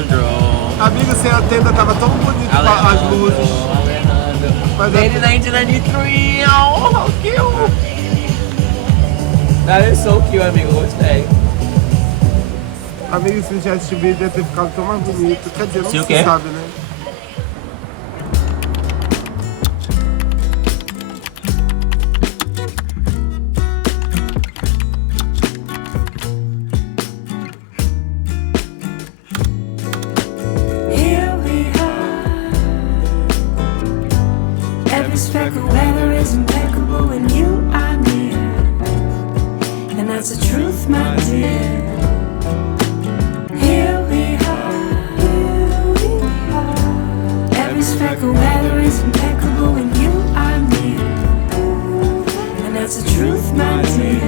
Alejandro. Amigo, sem a tenda tava tão bonito com as luzes. Mas Lady 1993, oh, how cute! That is so cute, amigo, gostei. Amigo, se já esse vídeo ia ter ficado tão mais bonito. Quer dizer, não Se o se quê? sabe, né? Here we are. Every speck of weather is impeccable when you are near. And that's the truth, my dear. Here we are. Every speck of weather is impeccable when you are near. And that's the truth, my dear.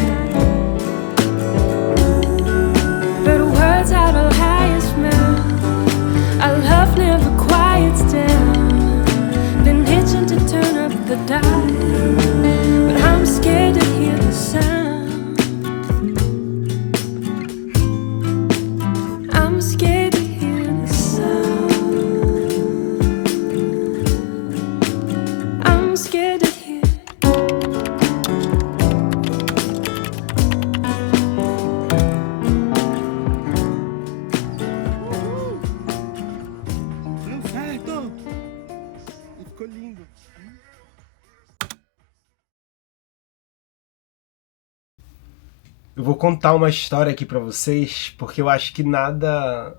But words out of highest mouth. Our love never quiets down. Been itching to turn up the dial, but I'm scared to hear the sound. I'm scared to hear the sound. I'm scared to hear. Deu certo! E ficou lindo. Eu vou contar uma história aqui pra vocês, porque eu acho que nada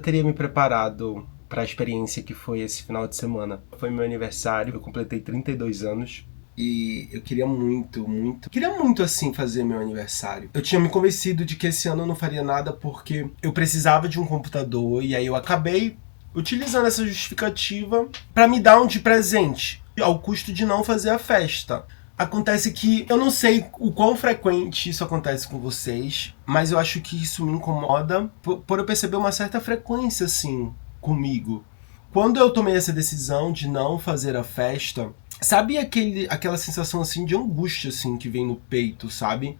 teria me preparado pra experiência que foi esse final de semana. Foi meu aniversário, eu completei 32 anos. E eu queria muito assim fazer meu aniversário. Eu tinha me convencido de que esse ano eu não faria nada porque eu precisava de um computador e aí eu acabei utilizando essa justificativa pra me dar um de presente, ao custo de não fazer a festa. Acontece que eu não sei o quão frequente isso acontece com vocês, mas eu acho que isso me incomoda por eu perceber uma certa frequência assim comigo. Quando eu tomei essa decisão de não fazer a festa, sabe aquela sensação assim de angústia assim que vem no peito, sabe?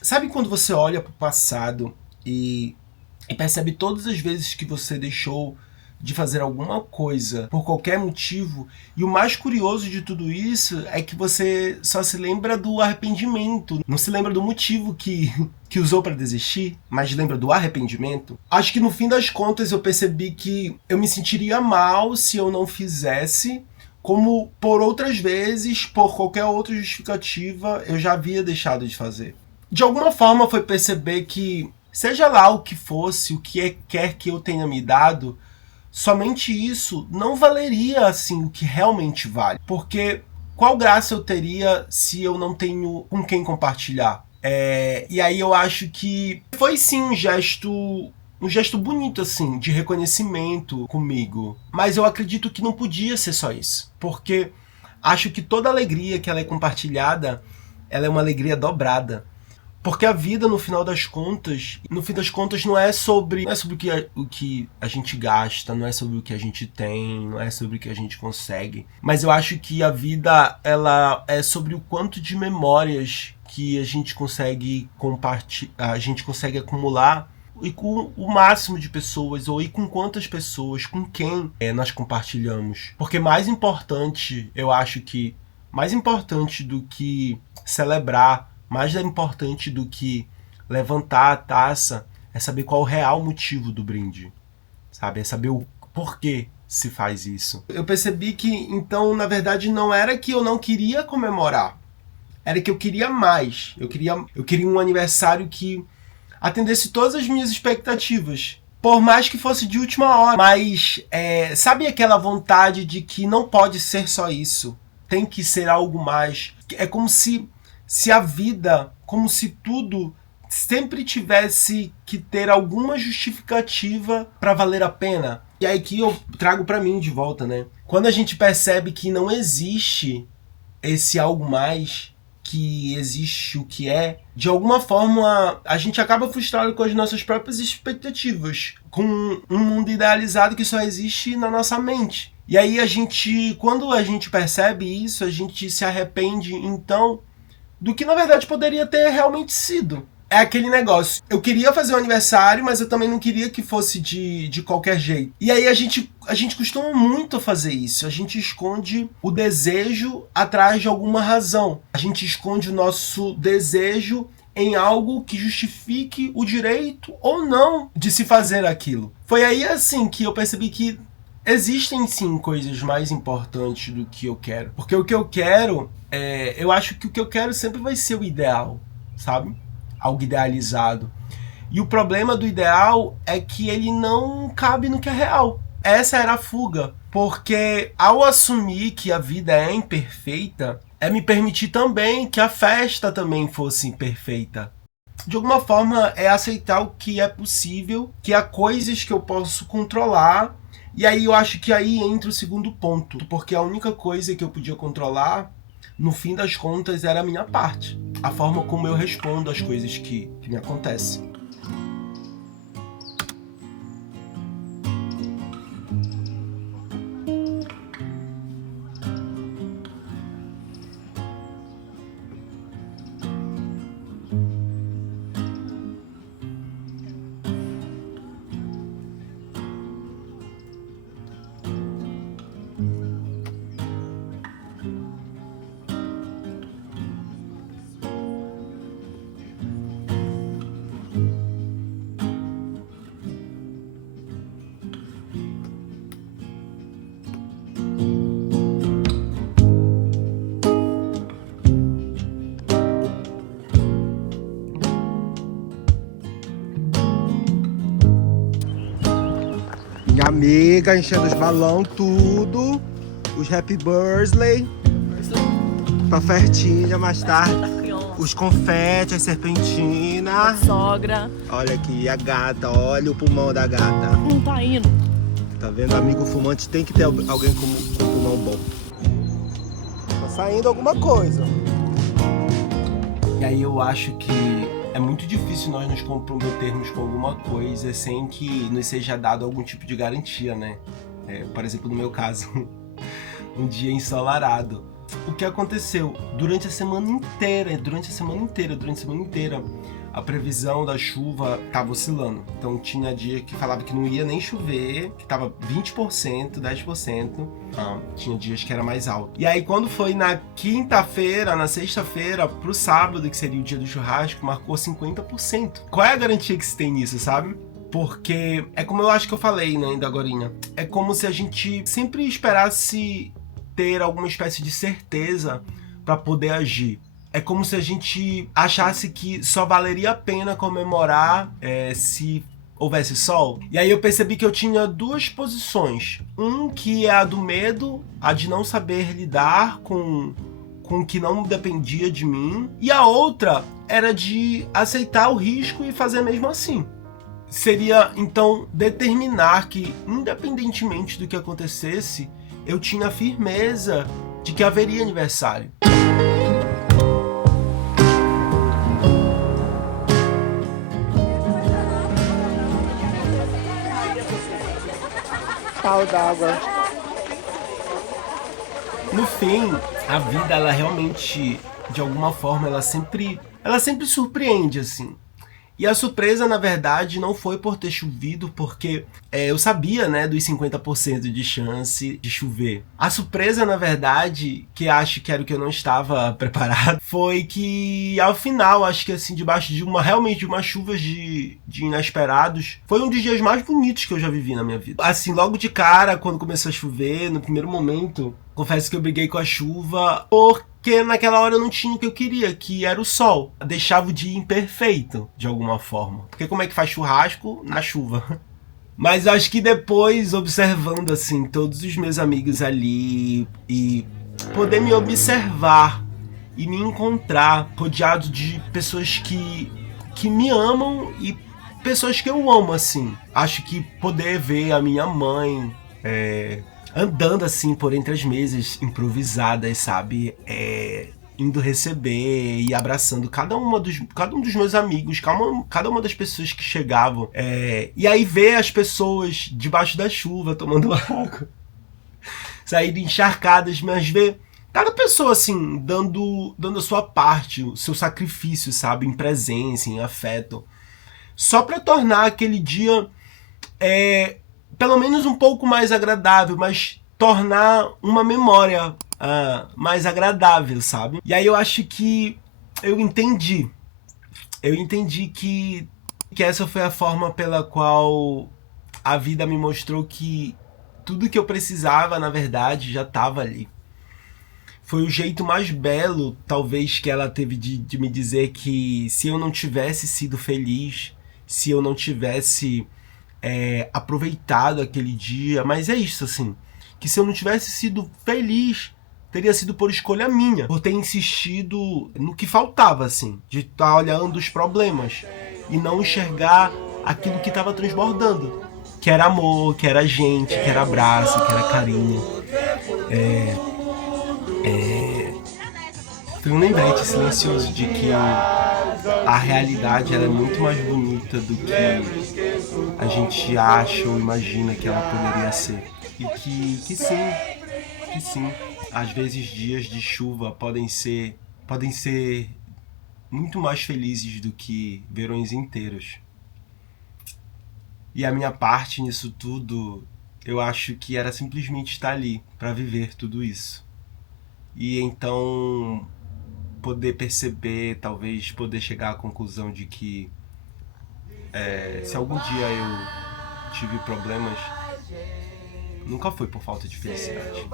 Sabe quando você olha pro passado e percebe todas as vezes que você deixou de fazer alguma coisa por qualquer motivo, e o mais curioso de tudo isso é que você só se lembra do arrependimento, não se lembra do motivo que usou para desistir, mas lembra do arrependimento. Acho que no fim das contas eu percebi que eu me sentiria mal se eu não fizesse, como por outras vezes, por qualquer outra justificativa, eu já havia deixado de fazer. De alguma forma foi perceber que, seja lá o que fosse, o que quer que eu tenha me dado, somente isso não valeria assim o que realmente vale. Porque qual graça eu teria se eu não tenho com quem compartilhar? E aí eu acho que foi sim um gesto bonito assim, de reconhecimento comigo. Mas eu acredito que não podia ser só isso. Porque acho que toda alegria que ela é compartilhada, ela é uma alegria dobrada. Porque a vida, no fim das contas, não é sobre o que a gente gasta, não é sobre o que a gente tem, não é sobre o que a gente consegue. Mas eu acho que a vida, ela é sobre o quanto de memórias que a gente consegue acumular, e com o máximo de pessoas, ou e com quantas pessoas, com quem nós compartilhamos. Porque mais importante do que celebrar, mais importante do que levantar a taça, é saber qual é o real motivo do brinde, sabe? É saber o porquê se faz isso. Eu percebi que, então, na verdade, não era que eu não queria comemorar, era que eu queria mais. Eu queria um aniversário que atendesse todas as minhas expectativas, por mais que fosse de última hora. Mas, sabe aquela vontade de que não pode ser só isso, tem que ser algo mais. É como se a vida, como se tudo sempre tivesse que ter alguma justificativa para valer a pena. E aí que eu trago para mim de volta, né? Quando a gente percebe que não existe esse algo mais, que existe o que é, de alguma forma a gente acaba frustrado com as nossas próprias expectativas, com um mundo idealizado que só existe na nossa mente. E aí quando a gente percebe isso, a gente se arrepende então do que na verdade poderia ter realmente sido. É aquele negócio. Eu queria fazer um aniversário, mas eu também não queria que fosse de qualquer jeito. E aí a gente costuma muito fazer isso. A gente esconde o desejo atrás de alguma razão. A gente esconde o nosso desejo em algo que justifique o direito ou não de se fazer aquilo. Foi aí assim que eu percebi que existem sim coisas mais importantes do que eu quero. Porque o que eu quero, eu acho que o que eu quero sempre vai ser o ideal, sabe? Algo idealizado. E o problema do ideal é que ele não cabe no que é real. Essa era a fuga. Porque ao assumir que a vida é imperfeita, é me permitir também que a festa também fosse imperfeita. De alguma forma, é aceitar o que é possível, que há coisas que eu posso controlar. E aí eu acho que aí entra o segundo ponto. Porque a única coisa que eu podia controlar, no fim das contas, era a minha parte. A forma como eu respondo às coisas que me acontecem. Minha amiga enchendo os balão tudo, os Happy Birthday pra festinha mais tarde, os confetes, as serpentinas. Sogra. Olha aqui a gata, olha o pulmão da gata. Não tá indo. Tá vendo? Amigo fumante tem que ter alguém com pulmão bom. Tá saindo alguma coisa. E aí eu acho que é muito difícil nós nos comprometermos com alguma coisa sem que nos seja dado algum tipo de garantia, né? Por exemplo, no meu caso, um dia ensolarado. O que aconteceu? Durante a semana inteira, a previsão da chuva estava oscilando. Então tinha dia que falava que não ia nem chover, que estava 20%, 10%. Tinha dias que era mais alto. E aí quando foi na quinta-feira, na sexta-feira, pro sábado, que seria o dia do churrasco, marcou 50%. Qual é a garantia que se tem nisso, sabe? Porque é como eu acho que eu falei, né, ainda agorinha. É como se a gente sempre esperasse ter alguma espécie de certeza para poder agir. É como se a gente achasse que só valeria a pena comemorar se houvesse sol. E aí eu percebi que eu tinha duas posições. Um que é a do medo, a de não saber lidar com o que não dependia de mim. E a outra era de aceitar o risco e fazer mesmo assim. Seria, então, determinar que, independentemente do que acontecesse, eu tinha firmeza de que haveria aniversário. Pau d'água. No fim, a vida, ela realmente, de alguma forma, ela sempre surpreende, assim. E a surpresa, na verdade, não foi por ter chovido, porque eu sabia, né, dos 50% de chance de chover. A surpresa, na verdade, que acho que era o que eu não estava preparado, foi que, ao final, acho que assim, debaixo de realmente uma chuva de inesperados, foi um dos dias mais bonitos que eu já vivi na minha vida. Assim, logo de cara, quando começou a chover, no primeiro momento, confesso que eu briguei com a chuva, porque naquela hora eu não tinha o que eu queria, que era o sol. Deixava o dia imperfeito, de alguma forma. Porque como é que faz churrasco na chuva? Mas acho que depois, observando assim todos os meus amigos ali e poder me observar e me encontrar rodeado de pessoas que me amam e pessoas que eu amo, assim. Acho que poder ver a minha mãe andando assim por entre as mesas improvisadas, sabe? Indo receber e abraçando cada um dos meus amigos, cada uma das pessoas que chegavam. E aí ver as pessoas debaixo da chuva tomando água, saírem encharcadas, mas ver cada pessoa, assim, dando a sua parte, o seu sacrifício, sabe? Em presença, em afeto. Só pra tornar aquele dia, pelo menos um pouco mais agradável, mas tornar uma memória mais agradável, sabe? E aí eu acho que eu entendi que essa foi a forma pela qual a vida me mostrou que tudo que eu precisava, na verdade, já estava ali. Foi o jeito mais belo, talvez, que ela teve de me dizer que se eu não tivesse sido feliz, se eu não tivesse aproveitado aquele dia, mas é isso, assim, que se eu não tivesse sido feliz, teria sido por escolha minha, por ter insistido no que faltava, assim, de estar olhando os problemas e não enxergar aquilo que estava transbordando, que era amor, que era gente, que era abraço, que era carinho. Foi um lembrete silencioso de que a realidade ela é muito mais bonita do que a gente acha ou imagina que ela poderia ser. E que sim, às vezes dias de chuva podem ser muito mais felizes do que verões inteiros. E a minha parte nisso tudo, eu acho que era simplesmente estar ali para viver tudo isso. E então poder perceber, talvez poder chegar à conclusão de que se algum dia eu tive problemas, nunca foi por falta de felicidade.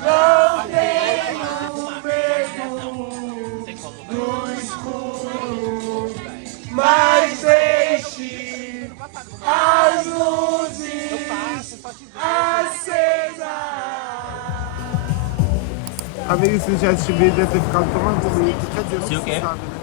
Não tenho medo do escuro, mas deixe as luzes acesas. Amigo, se já esse vídeo deve ter ficado tão mais bonito. Quer dizer, não se sabe, né?